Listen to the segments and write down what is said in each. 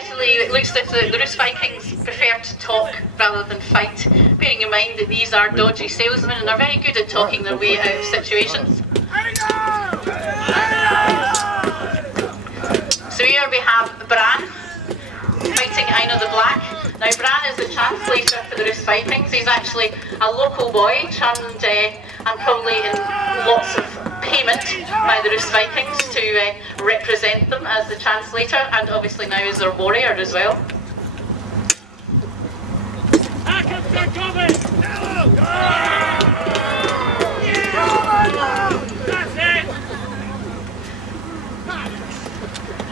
certainly it looks as if the Rus Vikings prefer to talk rather than fight, bearing in mind that these are dodgy salesmen and are very good at talking their way out of situations. So here we have Bran fighting Einar the Black. Now Bran is the translator for the Rus Vikings. He's actually a local boy turned and probably in lots of payment by the Rus Vikings to represent them as the translator, and obviously now as their warrior as well.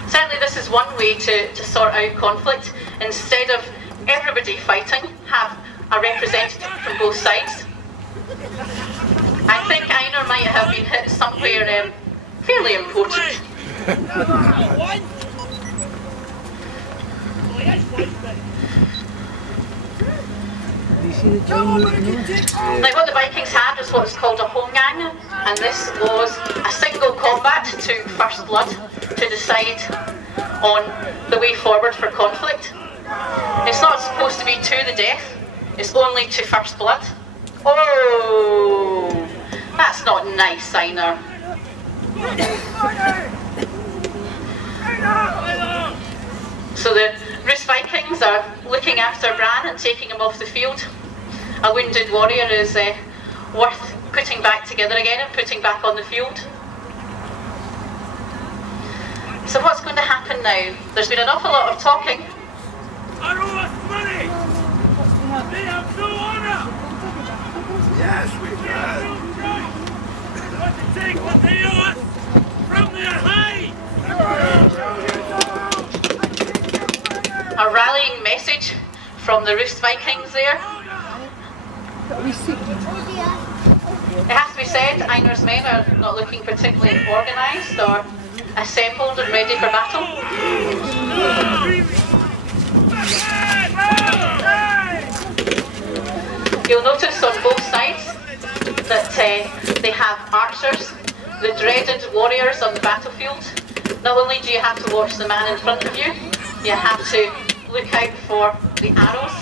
Certainly this is one way to sort out conflict. Instead of everybody fighting, have a representative from both sides. I think Einar might have been hit somewhere fairly important. Now what the Vikings had was what's called a homgang, and this was a single combat to first blood to decide on the way forward for conflict. It's not supposed to be to the death, it's only to first blood. Oh, that's not nice, Einar. So the Rus Vikings are looking after Bran and taking him off the field. A wounded warrior is worth putting back together again and putting back on the field. So what's going to happen now? There's been an awful lot of talking. Are owe us money! They have no honour! Yes, we can! What to take what they owe us from their hide! A rallying message from the Rus Vikings there. It has to be said, Einar's men are not looking particularly organised or assembled and ready for battle. You'll notice on both sides that they have archers, the dreaded warriors on the battlefield. Not only do you have to watch the man in front of you, you have to look out for the arrows.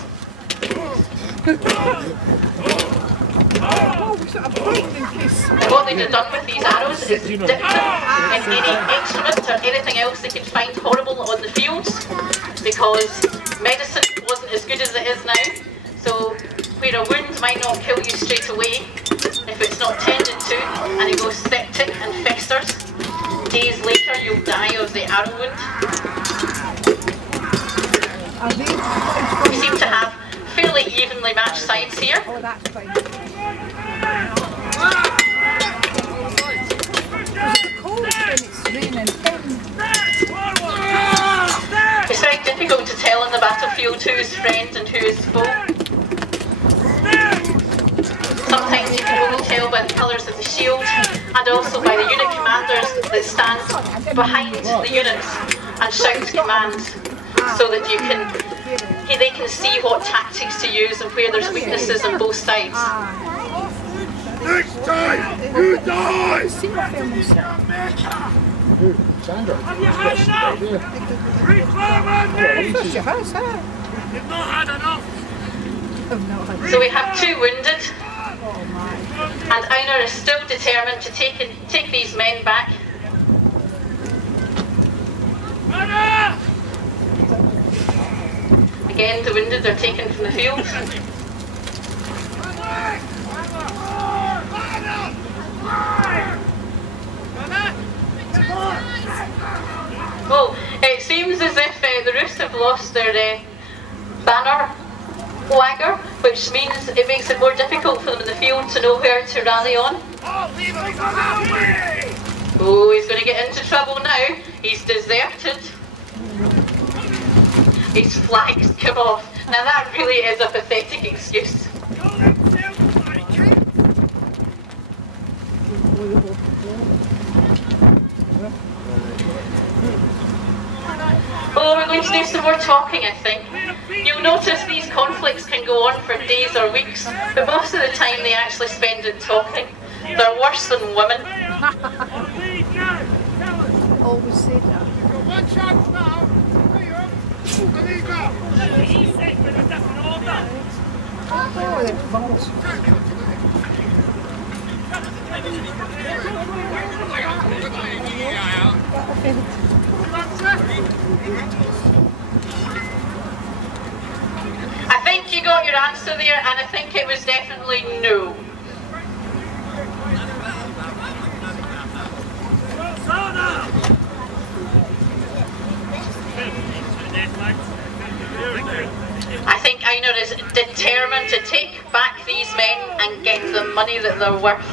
And what they've done with these arrows is dip them in any excrement or anything else they can find horrible on the fields, because medicine wasn't as good as it is now. So where a wound might not kill you straight away, if it's not tended to and it goes septic and festers, days later you'll die of the arrow wound. We seem to have fairly evenly matched sides here. It's very difficult to tell on the battlefield who is friend and who is foe. Sometimes you can only tell by the colours of the shield and also by the unit commanders that stand behind the units and shout commands, so that they can see what tactics to use and where there's weaknesses on both sides. Next time, you die! Sandra. Have you had enough? Reform on me! You've not had enough! So we have two wounded, and Einar is still determined to take these men back. Again, the wounded are taken from the field. Well, it seems as if the Rus have lost their banner wagger, which means it makes it more difficult for them in the field to know where to rally on. Oh, he's going to get into trouble now. He's deserted. His flag's come off. Now that really is a pathetic excuse. Oh, we're going to do some more talking, I think. You'll notice these conflicts can go on for days or weeks, but most of the time they actually spend it talking. They're worse than women. Always say that. One chance now. I think you got your answer there, and I think it was definitely no. I think Einar is determined to take back these men and get the money that they're worth.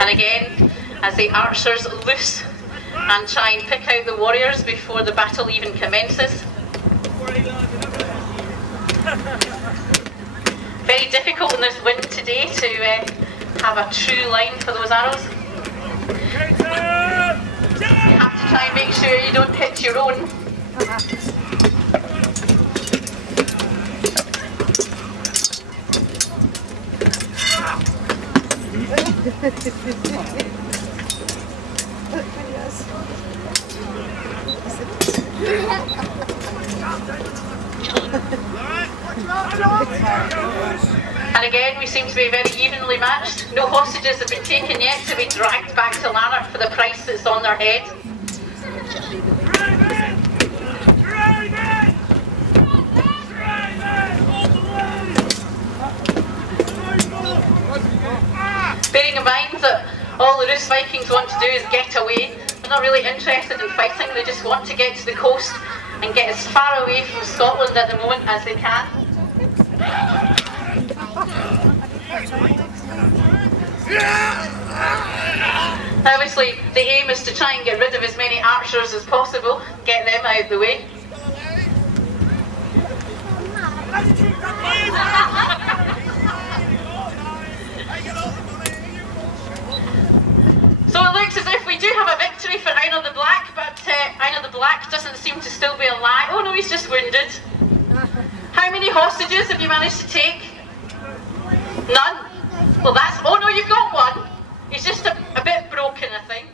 And again, as the archers loose and try and pick out the warriors before the battle even commences. Very difficult in this wind today to have a true line for those arrows. You have to try and make sure you don't hit your own. And again, we seem to be very evenly matched. No hostages have been taken yet to be dragged back to Lanark for the price that's on their head. Bearing in mind that all the Rus Vikings want to do is get away. They're not really interested in fighting, they just want to get to the coast and get as far away from Scotland at the moment as they can. Obviously, the aim is to try and get rid of as many archers as possible, get them out of the way. So it looks as if we do have a victory for Einar the Black, but Einar the Black doesn't seem to still be alive. Oh no, he's just wounded. How many hostages have you managed to take? None? Well that's, oh no, you've got one. He's just a bit broken, I think.